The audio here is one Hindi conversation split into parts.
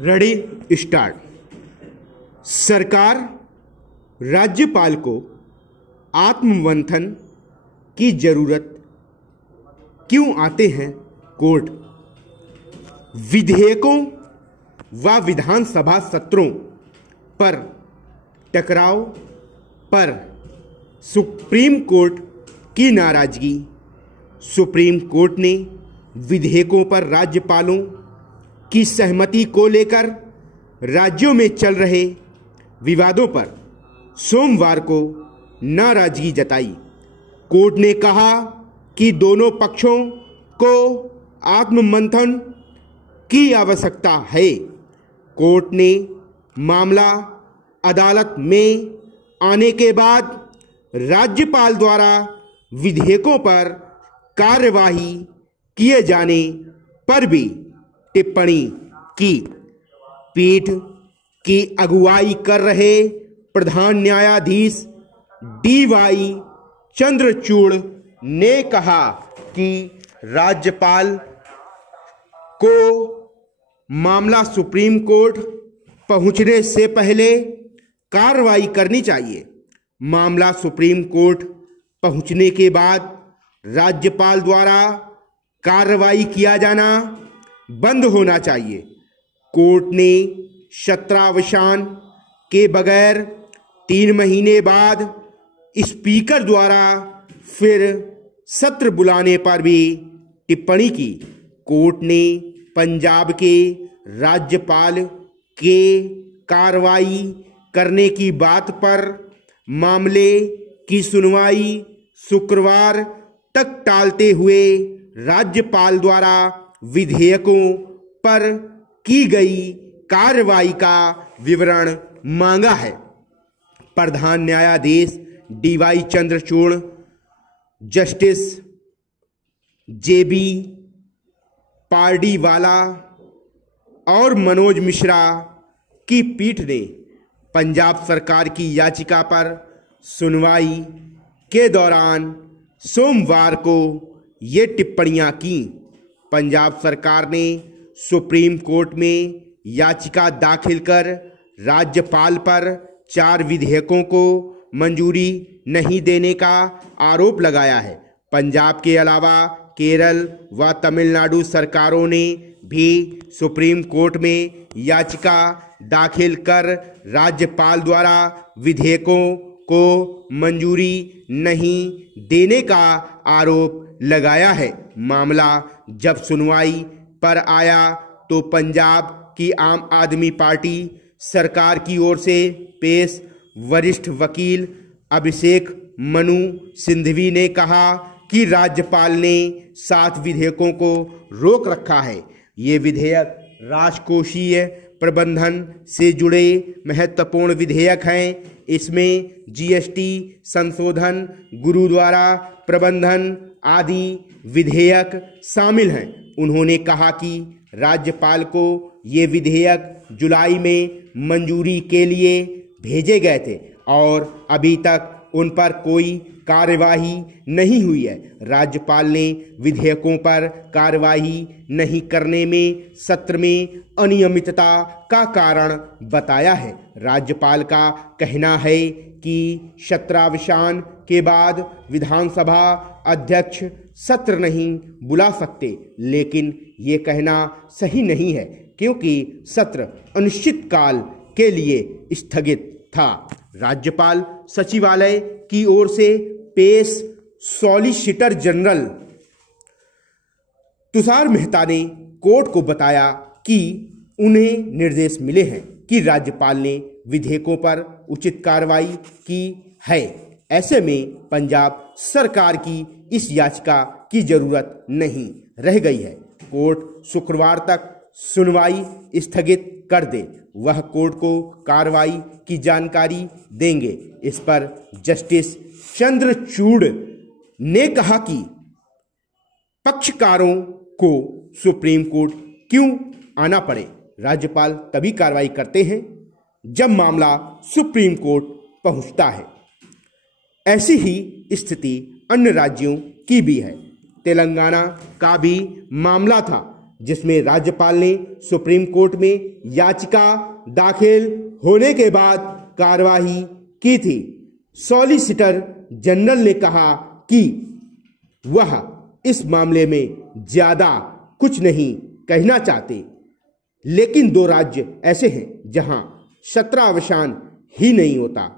Ready start. सरकार राज्यपाल को आत्ममंथन की जरूरत क्यों आते हैं कोर्ट। विधेयकों व विधानसभा सत्रों पर टकराव पर सुप्रीम कोर्ट की नाराजगी। सुप्रीम कोर्ट ने विधेयकों पर राज्यपालों की सहमति को लेकर राज्यों में चल रहे विवादों पर सोमवार को नाराजगी जताई। कोर्ट ने कहा कि दोनों पक्षों को आत्ममंथन की आवश्यकता है। कोर्ट ने मामला अदालत में आने के बाद राज्यपाल द्वारा विधेयकों पर कार्यवाही किए जाने पर भी टिप्पणी की। पीठ की अगुवाई कर रहे प्रधान न्यायाधीश डी.वाई. चंद्रचूड़ ने कहा कि राज्यपाल को मामला सुप्रीम कोर्ट पहुंचने से पहले कार्रवाई करनी चाहिए। मामला सुप्रीम कोर्ट पहुंचने के बाद राज्यपाल द्वारा कार्रवाई किया जाना बंद होना चाहिए। कोर्ट ने सत्रावसान के बगैर 3 महीने बाद स्पीकर द्वारा फिर सत्र बुलाने पर भी टिप्पणी की। कोर्ट ने पंजाब के राज्यपाल के कार्रवाई करने की बात पर मामले की सुनवाई शुक्रवार तक टालते हुए राज्यपाल द्वारा विधेयकों पर की गई कार्रवाई का विवरण मांगा है। प्रधान न्यायाधीश D.Y.. Chandrachud, justice JB. Pardiwala और मनोज मिश्रा की पीठ ने पंजाब सरकार की याचिका पर सुनवाई के दौरान सोमवार को ये टिप्पणियां की। पंजाब सरकार ने सुप्रीम कोर्ट में याचिका दाखिल कर राज्यपाल पर 4 विधेयकों को मंजूरी नहीं देने का आरोप लगाया है। पंजाब के अलावा केरल व तमिलनाडु सरकारों ने भी सुप्रीम कोर्ट में याचिका दाखिल कर राज्यपाल द्वारा विधेयकों को मंजूरी नहीं देने का आरोप लगाया है। मामला जब सुनवाई पर आया तो पंजाब की आम आदमी पार्टी सरकार की ओर से पेश वरिष्ठ वकील अभिषेक मनु सिंघवी ने कहा कि राज्यपाल ने 7 विधेयकों को रोक रखा है। ये विधेयक राजकोषीय प्रबंधन से जुड़े महत्वपूर्ण विधेयक हैं। इसमें जीएसटी संशोधन, गुरुद्वारा प्रबंधन आदि विधेयक शामिल हैं। उन्होंने कहा कि राज्यपाल को ये विधेयक जुलाई में मंजूरी के लिए भेजे गए थे और अभी तक उन पर कोई कार्यवाही नहीं हुई है। राज्यपाल ने विधेयकों पर कार्यवाही नहीं करने में सत्र में अनियमितता का कारण बताया है। राज्यपाल का कहना है कि सत्रावसान के बाद विधानसभा अध्यक्ष सत्र नहीं बुला सकते, लेकिन ये कहना सही नहीं है क्योंकि सत्र अनिश्चित काल के लिए स्थगित था। राज्यपाल सचिवालय की ओर से पेश सॉलिसिटर जनरल तुषार मेहता ने कोर्ट को बताया कि उन्हें निर्देश मिले हैं कि राज्यपाल ने विधेयकों पर उचित कार्रवाई की है। ऐसे में पंजाब सरकार की इस याचिका की जरूरत नहीं रह गई है। कोर्ट शुक्रवार तक सुनवाई स्थगित कर दे, वह कोर्ट को कार्रवाई की जानकारी देंगे। इस पर जस्टिस चंद्रचूड़ ने कहा कि पक्षकारों को सुप्रीम कोर्ट क्यों आना पड़े। राज्यपाल तभी कार्रवाई करते हैं जब मामला सुप्रीम कोर्ट पहुंचता है। ऐसी ही स्थिति अन्य राज्यों की भी है। तेलंगाना का भी मामला था जिसमें राज्यपाल ने सुप्रीम कोर्ट में याचिका दाखिल होने के बाद कार्यवाही की थी। सॉलिसिटर जनरल ने कहा कि वह इस मामले में ज्यादा कुछ नहीं कहना चाहते, लेकिन 2 राज्य ऐसे हैं जहां सत्रावसान ही नहीं होता।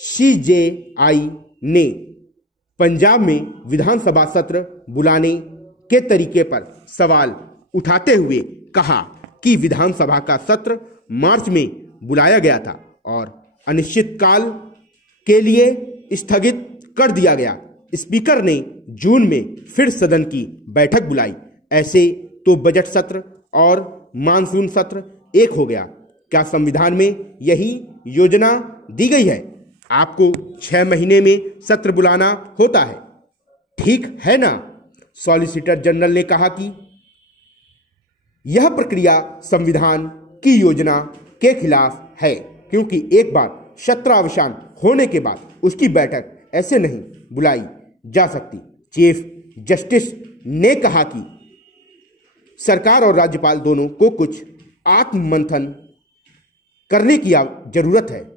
CJI ने पंजाब में विधानसभा सत्र बुलाने के तरीके पर सवाल उठाते हुए कहा कि विधानसभा का सत्र मार्च में बुलाया गया था और अनिश्चित काल के लिए स्थगित कर दिया गया। स्पीकर ने जून में फिर सदन की बैठक बुलाई। ऐसे तो बजट सत्र और मानसून सत्र एक हो गया। क्या संविधान में यही योजना दी गई है? आपको 6 महीने में सत्र बुलाना होता है, ठीक है ना? सॉलिसिटर जनरल ने कहा कि यह प्रक्रिया संविधान की योजना के खिलाफ है, क्योंकि एक बार सत्रावसान होने के बाद उसकी बैठक ऐसे नहीं बुलाई जा सकती। चीफ जस्टिस ने कहा कि सरकार और राज्यपाल दोनों को कुछ आत्ममंथन करने की जरूरत है।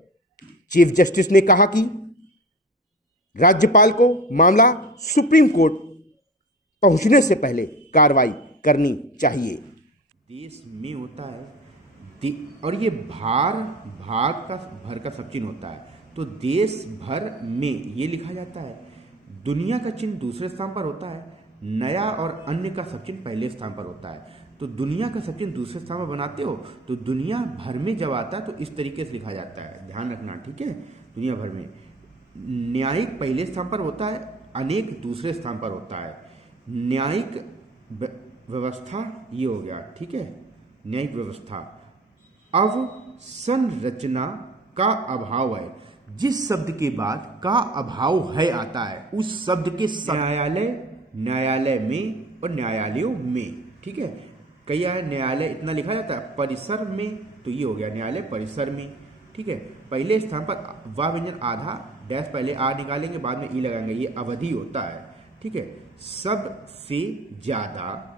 चीफ जस्टिस ने कहा कि राज्यपाल को मामला सुप्रीम कोर्ट पहुंचने से पहले कार्रवाई करनी चाहिए। देश में होता है और ये भर का सब चिन्ह होता है, तो देश भर में ये लिखा जाता है। दुनिया का चिन्ह दूसरे स्थान पर होता है, नया और अन्य का सब चिन्ह पहले स्थान पर होता है। तो दुनिया का सब चिन्ह दूसरे स्थान पर बनाते हो तो दुनिया भर में जब आता है तो इस तरीके से लिखा जाता है, ध्यान रखना, ठीक है? दुनिया भर में न्यायिक पहले स्थान पर होता है, अनेक दूसरे स्थान पर होता है। न्यायिक व्यवस्था ये हो गया, ठीक है? न्यायिक व्यवस्था। अवसंरचना का अभाव है, जिस शब्द के बाद का अभाव है आता है उस शब्द के न्यायालय में और न्यायालयों में, ठीक है? कई न्यायालय इतना लिखा जाता है परिसर में, तो ये हो गया न्यायालय परिसर में, ठीक है? पहले स्थान पर वाह व्यंजन आधा डैश पहले आ निकालेंगे, बाद में ई लगाएंगे, ये अवधि होता है, ठीक है? सबसे ज्यादा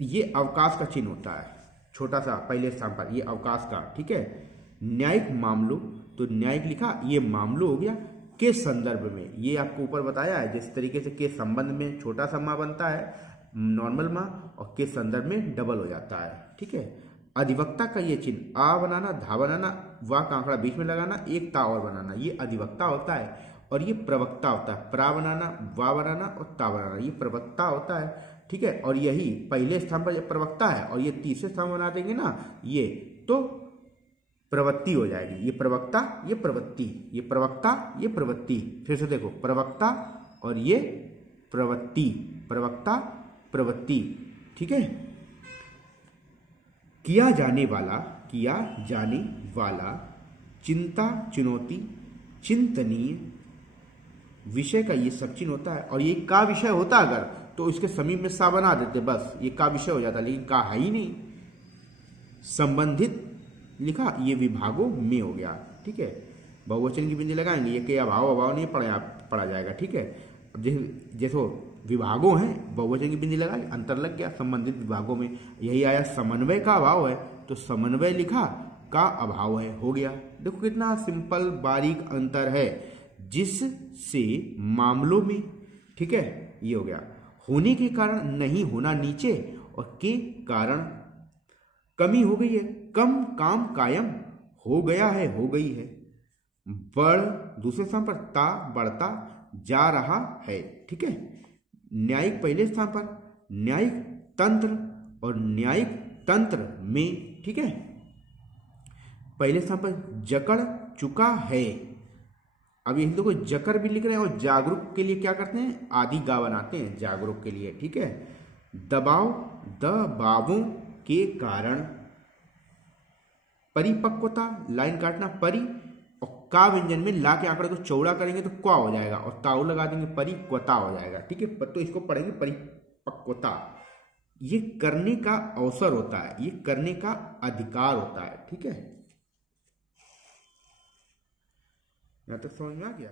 ये अवकाश का चिन्ह होता है, छोटा सा पहले स्थान पर, ये अवकाश का, ठीक है? न्यायिक मामलों, तो न्यायिक लिखा, ये मामलों हो गया के संदर्भ में, ये आपको ऊपर बताया है जिस तरीके से के संबंध में छोटा सा माँ बनता है नॉर्मल माँ, और के संदर्भ में डबल हो जाता है, ठीक है? अधिवक्ता का ये चिन्ह आ बनाना, धा बनाना, वाह का आंकड़ा बीच में लगाना, एक ता और बनाना, ये अधिवक्ता होता है। और ये प्रवक्ता होता है, प्रा बनाना, वाह बनाना और ता बनाना, ये प्रवक्ता होता है, ठीक है? और यही पहले स्थान पर प्रवक्ता है और ये तीसरे स्थान बना देंगे ना, ये तो प्रवृत्ति हो जाएगी। ये प्रवक्ता, ये प्रवृत्ति, ये प्रवक्ता, ये प्रवृत्ति। फिर से देखो, प्रवक्ता और ये प्रवृत्ति, प्रवक्ता प्रवृत्ति, ठीक है? किया जाने वाला, चिंता, चुनौती, चिंतनीय विषय का ये सब चिन्ह होता है। और ये का विषय होता अगर तो इसके समीप में सा बना देते, बस ये का विषय हो जाता, लेकिन का है ही नहीं। संबंधित लिखा, ये विभागों में हो गया, ठीक है? बहुवचन की बिंदी लगाएंगे, ये के अभाव नहीं पढ़ा जाएगा, ठीक है? जैसे विभागों हैं, बहुवचन की बिंदी लगाई, अंतर लग गया, संबंधित विभागों में। यही आया समन्वय का अभाव है, तो समन्वय लिखा, का अभाव है, हो गया। देखो कितना सिंपल बारीक अंतर है, जिससे मामलों में, ठीक है? ये हो गया। होने के कारण नहीं होना नीचे, और के कारण कमी हो गई है, कम काम कायम हो गया है, हो गई है। बढ़ दूसरे स्थान पर, ता बढ़ता जा रहा है, ठीक है? न्यायिक पहले स्थान पर, न्यायिक तंत्र और न्यायिक तंत्र में, ठीक है? पहले स्थान पर जकड़ चुका है। अब यही देखो, जकर भी लिख रहे हैं और जागरूक के लिए क्या करते हैं, आदि गा बनाते हैं जागरूक के लिए, ठीक है? दबावों के कारण, परिपक्वता, लाइन काटना, परि, और का व्यंजन में ला के आंकड़े को चौड़ा करेंगे तो क्वा हो जाएगा, और ताऊ लगा देंगे, परिक्वता हो जाएगा, ठीक है? तो इसको पढ़ेंगे परिपक्वता। ये करने का अवसर होता है, ये करने का अधिकार होता है, ठीक है? यहां तक समझ में आ गया?